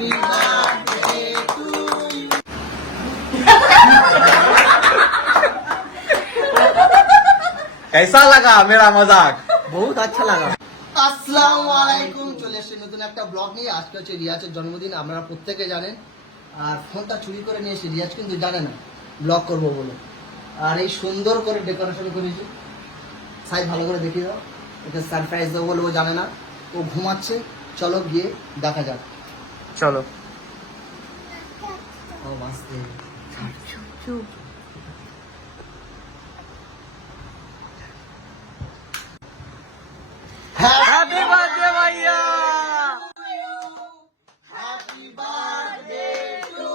Happy birthday two कैसा लगा मेरा मजाक বহুত আচ্ছা লাগা আসসালামু আলাইকুম চলে এসেছি নতুন একটা ব্লগ নিয়ে আজকে হচ্ছে রিয়াজের জন্মদিন আপনারা প্রত্যেকে জানেন আর ফোনটা চুরি করে নিয়ে এসে রিয়াজ কিন্তু জানে না ব্লগ করব বলে আর এই সুন্দর করে ডেকোরেশন করেছি সাই ভালো করে দেখিয়ে দাও এটা সারপ্রাইজ দেবো বলে ও জানে না ও ঘুমাচ্ছে চলো গিয়ে দেখা যাক চলো। হ্যাপি বার্থডে ভাইয়া হ্যাপি বার্থডে টু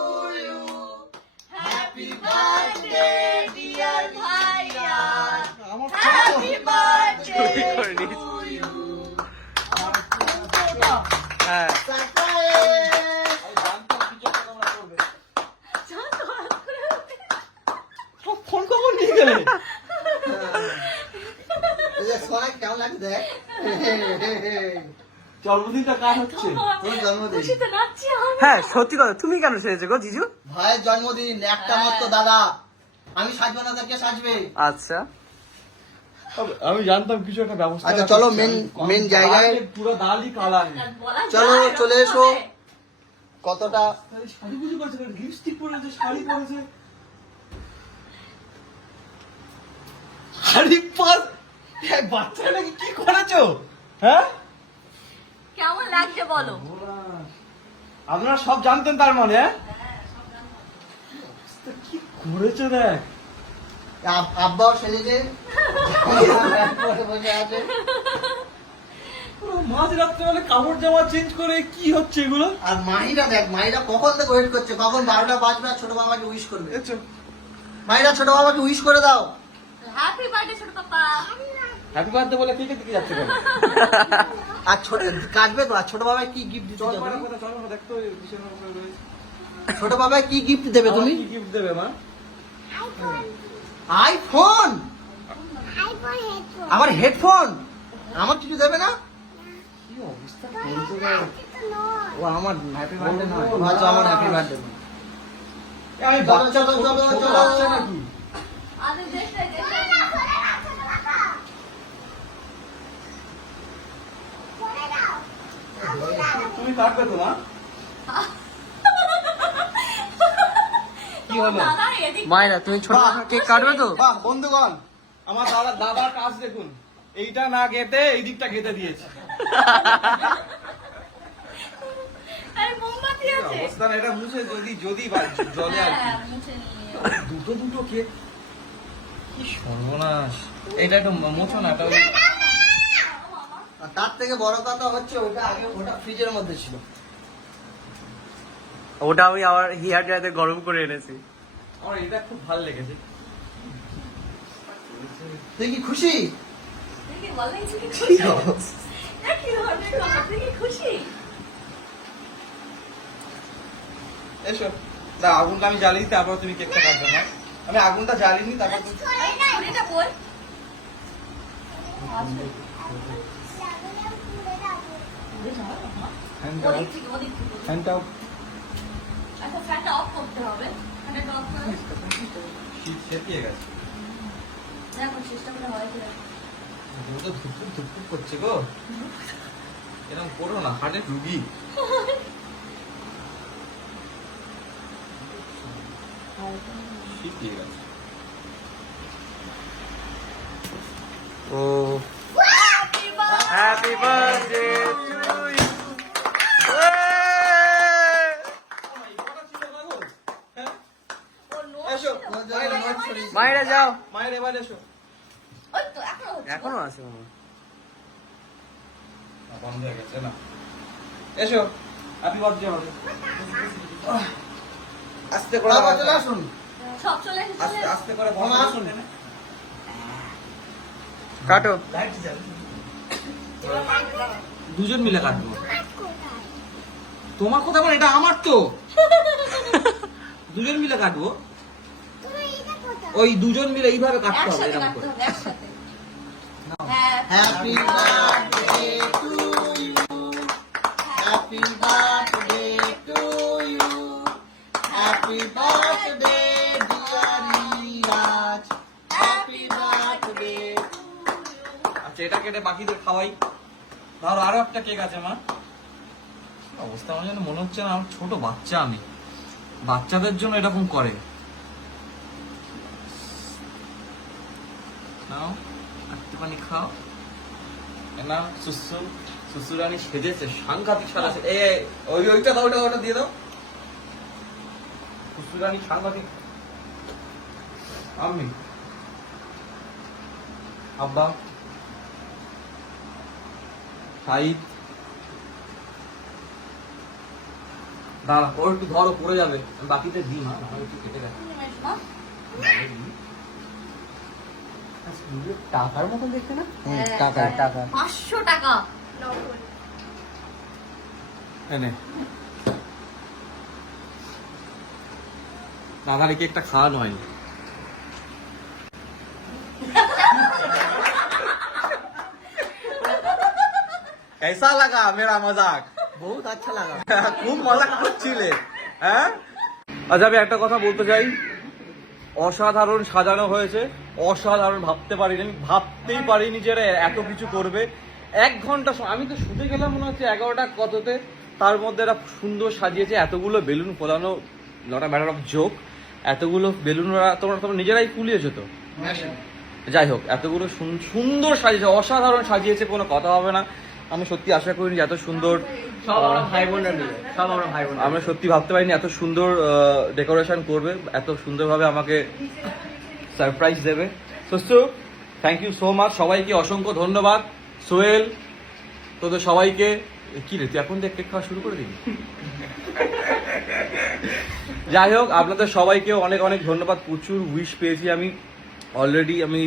লাগছে দেখ? জন্মদিনটা কার হচ্ছে? তোর জন্মদিন। হ্যাঁ সত্যি কথা তুমি কেন গো জিজু? ভাইয়ের জন্মদিন একটা মাত্র দাদা। আমি সাজবো না তাকে সাজবে। আচ্ছা। আমি জানতাম কিছু একটা ব্যবস্থা আচ্ছা, চলো মেন main জায়গায়- পুরো দালি কালার চলো চলে এসো। কতটা শাড়ি পুজো করেছে লিপস্টিক পরেছে শাড়ি পরেছে। শাড়ি পর এই বাচ্চা নাকি কি করেছ? হ্যাঁ? কেমন লাগছে বলো? আপনারা সব জানতেন তার মানে হ্যাঁ? তো কি করেছ দেখ? আব্বাও সেজেছে বসে আছে। পুরো মাঝ কাপড় জামা চেঞ্জ করে কি হচ্ছে এগুলো? আর মাহিরা দেখ মাহিরা কখন থেকে ওয়েট করছে? কখন বারোটা বাজবে ছোট বাবাকে উইশ করবে? মাহিরা ছোট বাবাকে উইশ করে দাও। হ্যাপি বার্থডে ছোট পাপা। হ্যাপি বার্থডে বলে কে দিকে যাচ্ছে কেন? আর ছোট কাটবে তো আর ছোট বাবাকে কি গিফট দিতে যাবে? ছোট বাবাকে কি গিফট দেবে তুমি? আমার কি গিফট দেবে মা? আইফোন আমার হেডফোন! আমার কিছু দেবে না? কি অবস্থা? ও আমার হ্যাপি বার্থডে নয় আমার হ্যাপি বার্থডে আমি চলো, বাচ্চা চলো। বাচ্চা নাকি আরে দেখতে দেখতে তুমি কাটবে তো না কি হলো মায়েরা তুমি ছোট কেক কাটবে তো বাহ বন্ধুগণ আমার দাদা দাদার কাজ দেখুন এইটা না গেতে এই দিকটা গেতে দিয়েছে আরে মোমবাতি আছে অবস্থা না, এটা মুছে যদি যদি জলে আর দুটো দুটো কেক কি সর্বনাশ এটা একটু মোছো না এটা আর তার থেকে বড় কথা হচ্ছে ওটা আগে ওটা ফ্রিজের মধ্যে ছিল। ওটা আমি আবার হিয়ার ড্রাইতে গরম করে এনেছি। আমার এটা খুব ভালো লেগেছে। তুই কি খুশি? দেখি বলেন কি খুশি? দেখি ধরনের কথা খুশি? এসো। দা আগুনটা আমি জ্বালিয়ে তারপর তুমি কেকটা কাটবে না আমি আগুনটা জ্বালিনি তারপর তুমি ফ্যানটা থেকে ফ্যানটা আচ্ছা ফ্যানটা অফ করতে হবে। ফ্যানটা অফ করে শীত খেপিয়ে গেছে। দেখো চেষ্টা করে হয় কি তো ধুপুর ধুপুর করছে গো। এরকম করো না হাটে রুগী। শিখিয়ে গেছে। ও। হ্যাপি বার্থডে টু ইউ এসো মায়েরা যাও। মায়ের এবার এসো। ওই তো এখনও হচ্ছে। এখনও আছে বন্ধ হয়ে গেছে না? এসো। হ্যাপি বার্থডে হবে আস্তে করে বাবা চলে আসুন। সব চলে এসেছে। আস্তে আস্তে করে বন্ধ। আসুন। কাটো। দুজন মিলে কাটবো তোমার কথা বল এটা আমার তো। দুজন মিলে কাটবো ওই দুজন মিলে এইভাবে কাটতে হবে এরকম করে। হ্যাপি আচ্ছা এটা কেটে বাকিদের খাওয়াই। ধরো আরও একটা কেক আছে মা। অবস্থা আমার যেন মনে হচ্ছে না আমার ছোট বাচ্চা আমি। বাচ্চাদের জন্য এরকম করে। নাও একটুখানি খাও। এ নাও সুসু সুসুরানি সেজেছে সাংঘাতিক সাজা এ ওই ওইটা দাও ওটা ওটা দিয়ে দাও। সুসুরানি সাংঘাতিক। আমি আব্বা। সাইদ। দাঁড়া ওর একটু ধরো পড়ে যাবে। আমি বাকিতে দিই মা একটু কেটে গেছে টাকার মতন দেখতে না হ্যাঁ। টাকা টাকা পাঁচশো টাকা এনে দাদার একে একটা খাওয়ানো হয়নি कैसा लगा मेरा मजाक বহুত আচ্ছা লাগা খুব মজা করছিলে হ্যাঁ আচ্ছা আমি একটা কথা বলতে চাই অসাধারণ সাজানো হয়েছে অসাধারণ ভাবতে পারিনি আমি ভাবতেই পারিনি যে এত কিছু করবে। এক ঘণ্টা আমি তো শুতে গেলাম মনে হচ্ছে এগারোটা কততে। তার মধ্যে এরা সুন্দর সাজিয়েছে এতগুলো বেলুন ফোলানো not a matter of joke এতগুলো বেলুন ওরা তোমরা তোমরা নিজেরাই ফুলিয়েছো তো? যাই হোক এতগুলো সুন্দর সাজিয়েছে অসাধারণ সাজিয়েছে কোনো কথা হবে না। আমি সত্যি আশা করিনি এত সুন্দর আমরা সত্যি ভাবতে পারিনি এত সুন্দর ডেকোরেশন করবে এত সুন্দরভাবে আমাকে সারপ্রাইজ দেবে। সস্তু থ্যাংক ইউ সো মাচ সবাইকে অসংখ্য ধন্যবাদ। সোহেল, তোদের সবাইকে কি রে, তুই এখন দেখ কেক খাওয়া শুরু করে দিবি? যাই হোক, আপনাদের সবাইকে অনেক অনেক ধন্যবাদ। প্রচুর উইশ পেয়েছি আমি। অলরেডি আমি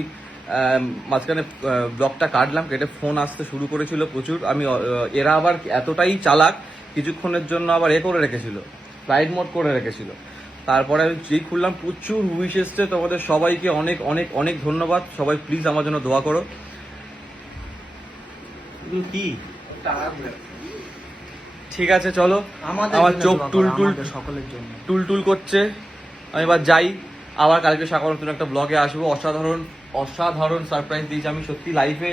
মাঝখানে ব্লগটা কাটলাম, কেটে ফোন আসতে শুরু করেছিল প্রচুর। আমি এরা আবার এতটাই চালাক, কিছুক্ষণের জন্য আবার এ করে রেখেছিল। ফ্লাইট মোড করে রেখেছিল। তারপরে আমি যেই খুললাম প্রচুর উইশ এসছে তোমাদের সবাইকে। অনেক অনেক অনেক ধন্যবাদ। সবাই প্লিজ আমার জন্য দোয়া করো। কি? ঠিক আছে চলো। আমার চোখ দোয়া করো, টুল টুল সকলের জন্য। টুল টুল করছে। আমি এবার যাই। আবার কালকে সকাল নতুন একটা ব্লগে আসব। অসাধারণ অসাধারণ সারপ্রাইজ দিয়েছি আমি সত্যি লাইফে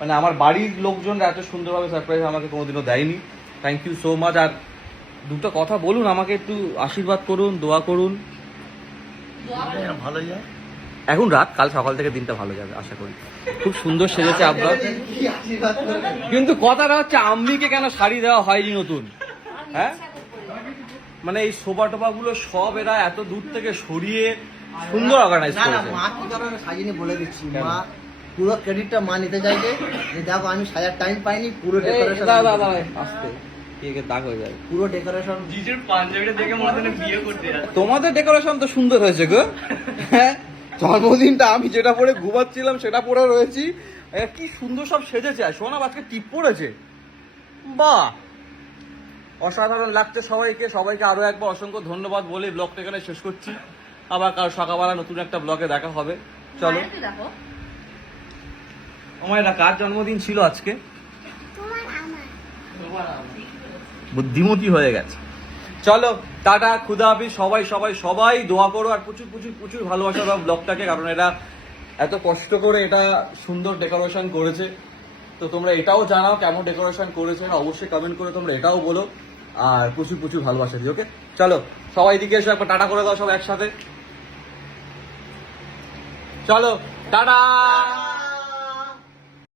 মানে আমার বাড়ির লোকজন এত সুন্দরভাবে সারপ্রাইজ আমাকে কোনোদিনও দেয়নি। থ্যাংক ইউ সো মাচ আর দুটো কথা বলুন আমাকে একটু আশীর্বাদ করুন দোয়া করুন। ভালো যায় এখন রাত কাল সকাল থেকে দিনটা ভালো যাবে আশা করি। খুব সুন্দর সেজেছে আপনার কি আশীর্বাদ করবে? কিন্তু কথাটা হচ্ছে আম্মিকে কেন শাড়ি দেওয়া হয়নি নতুন? হ্যাঁ? মানে এই সোফা টোফা গুলো সব এরা এত দূর থেকে সরিয়ে সুন্দর অর্গানাইজ করেছে। মা কি কারণে সাজিনি বলে দিচ্ছি? মা পুরো ক্রেডিটটা মা নিতে চাইছে। যে দেখো আমি সাজার টাইম পাইনি পুরো ডেকোরেশন আস্তে। কেকে দাগ হয়ে যাবে। পুরো ডেকোরেশন জিজুর পাঞ্জাবিটা দেখে মনে হচ্ছে বিয়ে করতে যাচ্ছে। তোমাদের ডেকোরেশন তো সুন্দর হয়েছে গো। হ্যাঁ জন্মদিনটা আমি যেটা পরে ঘুমাচ্ছিলাম সেটা পরে রয়েছি। কি সুন্দর সব সেজেছে। আর সোনা আজকে টিপ পড়েছে। বাহ! অসাধারণ লাগছে সবাইকে। সবাইকে আরও একবার অসংখ্য ধন্যবাদ বলে ব্লগটা এখানে শেষ করছি। আবার কাল সকালবেলা নতুন একটা ব্লগে দেখা হবে। চলো। আমার এটা কার জন্মদিন ছিল আজকে? বুদ্ধিমতী হয়ে গেছে। চলো, টাটা, খুদা হাফিজ, সবাই সবাই সবাই, দোয়া করো আর প্রচুর প্রচুর প্রচুর ভালোবাসা দাও ব্লগটাকে, কারণ এটা এত কষ্ট করে এটা সুন্দর ডেকোরেশন করেছে। তো তোমরা এটাও জানাও কেমন ডেকোরেশন করেছে, অবশ্যই কমেন্ট করে তোমরা এটাও বলো। আর প্রচুর প্রচুর ভালোবাসা দিও, ওকে? চলো, সবাই দিকে এসে, একবার টাটা করে দাও সব একসাথে। চলো, টাটা!